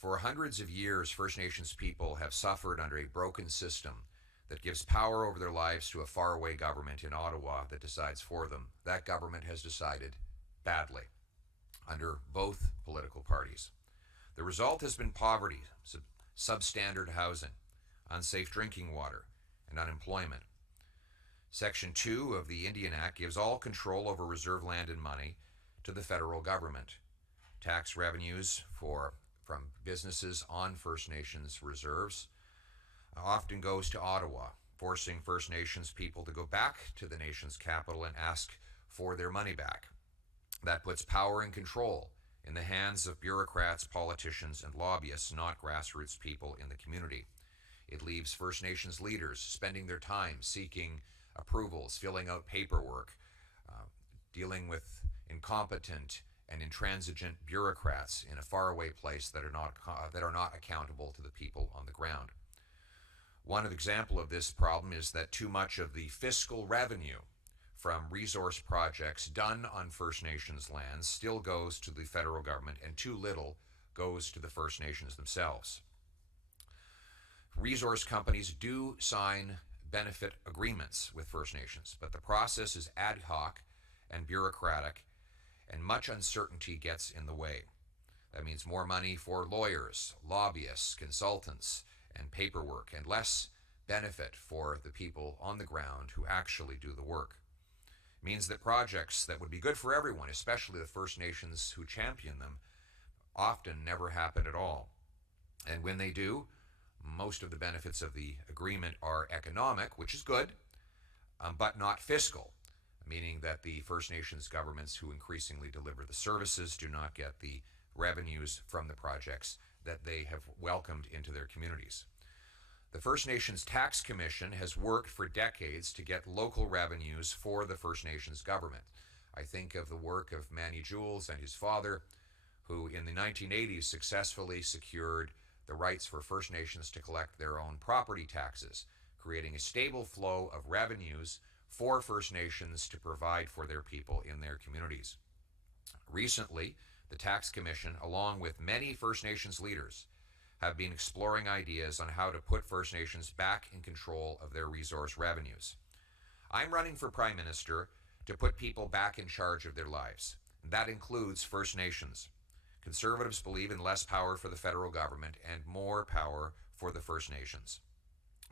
For hundreds of years, First Nations people have suffered under a broken system that gives power over their lives to a faraway government in Ottawa that decides for them. That government has decided badly under both political parties. The result has been poverty, substandard housing, unsafe drinking water, and unemployment. Section 2 of the Indian Act gives all control over reserve land and money to the federal government. Tax revenues from businesses on First Nations reserves often goes to Ottawa, forcing First Nations people to go back to the nation's capital and ask for their money back. That puts power and control in the hands of bureaucrats, politicians, and lobbyists, not grassroots people in the community. It leaves First Nations leaders spending their time seeking approvals, filling out paperwork, dealing with incompetent and intransigent bureaucrats in a faraway place that are not accountable to the people on the ground. One example of this problem is that too much of the fiscal revenue from resource projects done on First Nations lands still goes to the federal government, and too little goes to the First Nations themselves. Resource companies do sign benefit agreements with First Nations, but the process is ad hoc and bureaucratic, and much uncertainty gets in the way. That means more money for lawyers, lobbyists, consultants, and paperwork, and less benefit for the people on the ground who actually do the work. It means that projects that would be good for everyone, especially the First Nations who champion them, often never happen at all. And when they do, most of the benefits of the agreement are economic, which is good, but not fiscal, meaning that the First Nations governments who increasingly deliver the services do not get the revenues from the projects that they have welcomed into their communities. The First Nations Tax Commission has worked for decades to get local revenues for the First Nations government. I think of the work of Manny Jules and his father, who in the 1980s successfully secured the rights for First Nations to collect their own property taxes, creating a stable flow of revenues for First Nations to provide for their people in their communities. Recently, the Tax Commission, along with many First Nations leaders, have been exploring ideas on how to put First Nations back in control of their resource revenues. I'm running for Prime Minister to put people back in charge of their lives. That includes First Nations. Conservatives believe in less power for the federal government and more power for the First Nations.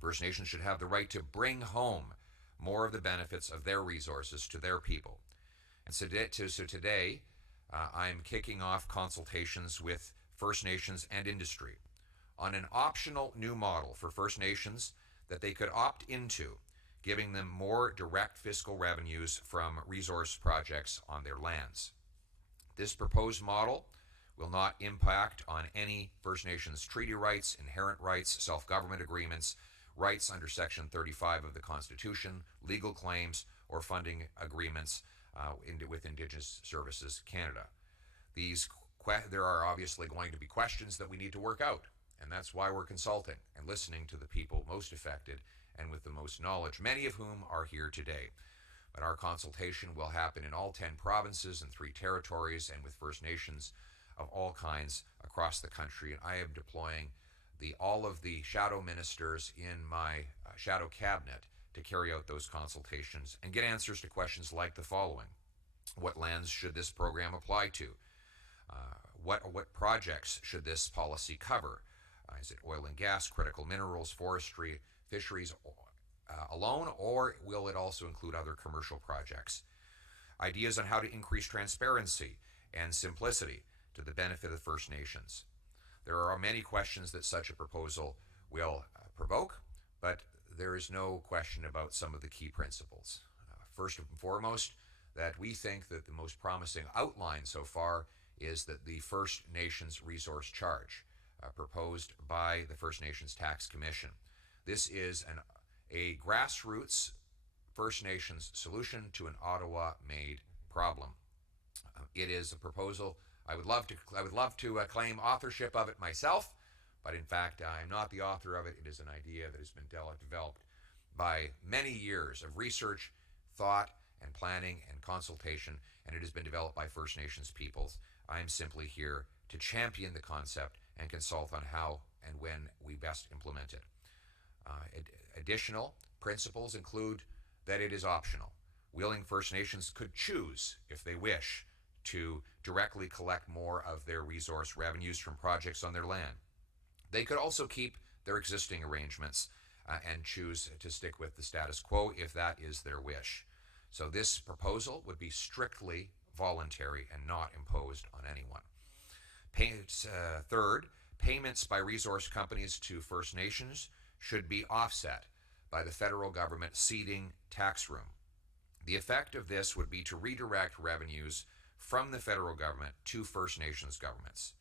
First Nations should have the right to bring home more of the benefits of their resources to their people. And so today, I'm kicking off consultations with First Nations and industry on an optional new model for First Nations that they could opt into, giving them more direct fiscal revenues from resource projects on their lands. This proposed model will not impact on any First Nations treaty rights, inherent rights, self-government agreements, rights under Section 35 of the Constitution, legal claims, or funding agreements with Indigenous Services Canada. There are obviously going to be questions that we need to work out, and that's why we're consulting and listening to the people most affected and with the most knowledge, many of whom are here today. But our consultation will happen in all 10 provinces and 3 territories and with First Nations of all kinds across the country. And I am deploying all of the shadow ministers in my shadow cabinet to carry out those consultations and get answers to questions like the following. What lands should this program apply to? What projects should this policy cover? Is it oil and gas, critical minerals, forestry, fisheries alone, or will it also include other commercial projects? Ideas on how to increase transparency and simplicity to the benefit of First Nations. There are many questions that such a proposal will provoke, but there is no question about some of the key principles. First and foremost, that we think that the most promising outline so far is that the First Nations resource charge proposed by the First Nations Tax Commission. This is a grassroots First Nations solution to an Ottawa-made problem. It is a proposal I would love to claim authorship of it myself, but in fact I'm not the author of it. It is an idea that has been developed by many years of research, thought, and planning and consultation, and it has been developed by First Nations peoples. I'm simply here to champion the concept and consult on how and when we best implement it. Additional principles include that it is optional. Willing First Nations could choose, if they wish, to directly collect more of their resource revenues from projects on their land. They could also keep their existing arrangements and choose to stick with the status quo if that is their wish. So this proposal would be strictly voluntary and not imposed on anyone. Third, payments by resource companies to First Nations should be offset by the federal government ceding tax room. The effect of this would be to redirect revenues from the federal government to First Nations governments.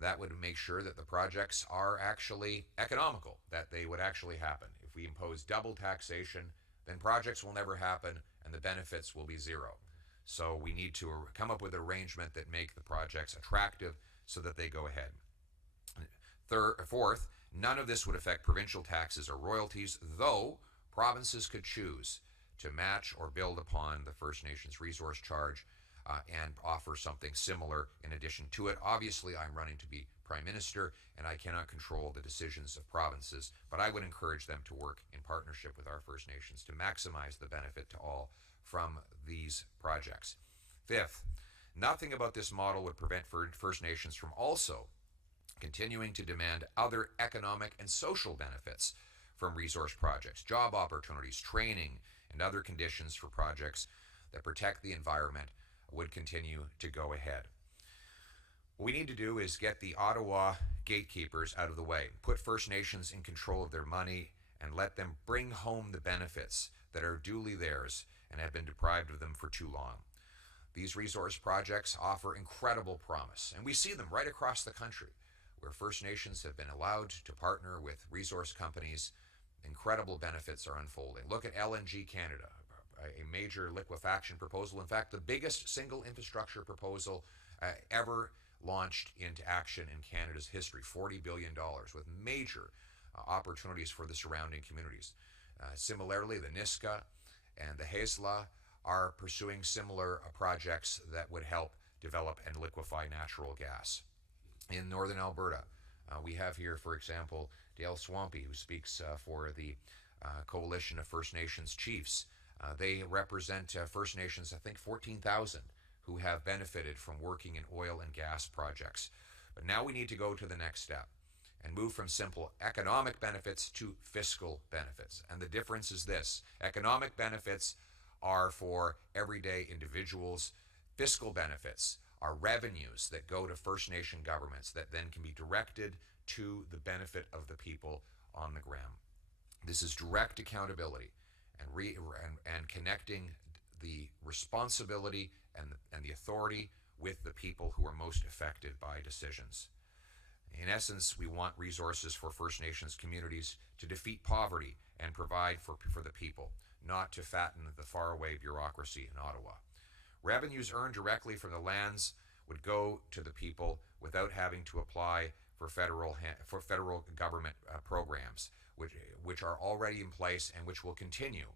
That would make sure that the projects are actually economical, that they would actually happen. If we impose double taxation, then projects will never happen and the benefits will be zero. So we need to come up with an arrangement that make the projects attractive so that they go ahead. Fourth, none of this would affect provincial taxes or royalties, though provinces could choose to match or build upon the First Nations resource charge and offer something similar in addition to it. Obviously, I'm running to be Prime Minister and I cannot control the decisions of provinces, but I would encourage them to work in partnership with our First Nations to maximize the benefit to all from these projects. Fifth, nothing about this model would prevent First Nations from also continuing to demand other economic and social benefits from resource projects, job opportunities, training, and other conditions for projects that protect the environment would continue to go ahead. What we need to do is get the Ottawa gatekeepers out of the way, put First Nations in control of their money, and let them bring home the benefits that are duly theirs and have been deprived of them for too long. These resource projects offer incredible promise, and we see them right across the country where First Nations have been allowed to partner with resource companies. Incredible benefits are unfolding. Look at LNG Canada, a major liquefaction proposal. In fact, the biggest single infrastructure proposal ever launched into action in Canada's history, $40 billion, with major opportunities for the surrounding communities. Similarly, the Niska and the Haisla are pursuing similar projects that would help develop and liquefy natural gas. In northern Alberta, we have here, for example, Dale Swampy, who speaks for the Coalition of First Nations Chiefs. They represent First Nations, I think 14,000, who have benefited from working in oil and gas projects. But now we need to go to the next step and move from simple economic benefits to fiscal benefits. And the difference is this: economic benefits are for everyday individuals. Fiscal benefits are revenues that go to First Nation governments that then can be directed to the benefit of the people on the ground. This is direct accountability and connecting the responsibility and the authority with the people who are most affected by decisions. In essence, we want resources for First Nations communities to defeat poverty and provide for the people, not to fatten the faraway bureaucracy in Ottawa. Revenues earned directly from the lands would go to the people without having to apply for federal government programs, which are already in place and which will continue,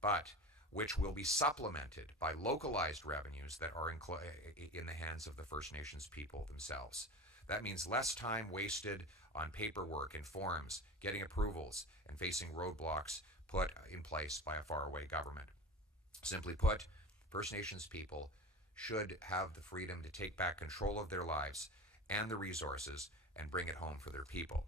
but which will be supplemented by localized revenues that are in the hands of the First Nations people themselves. That means less time wasted on paperwork and forms, getting approvals, and facing roadblocks put in place by a faraway government. Simply put, First Nations people should have the freedom to take back control of their lives and the resources and bring it home for their people.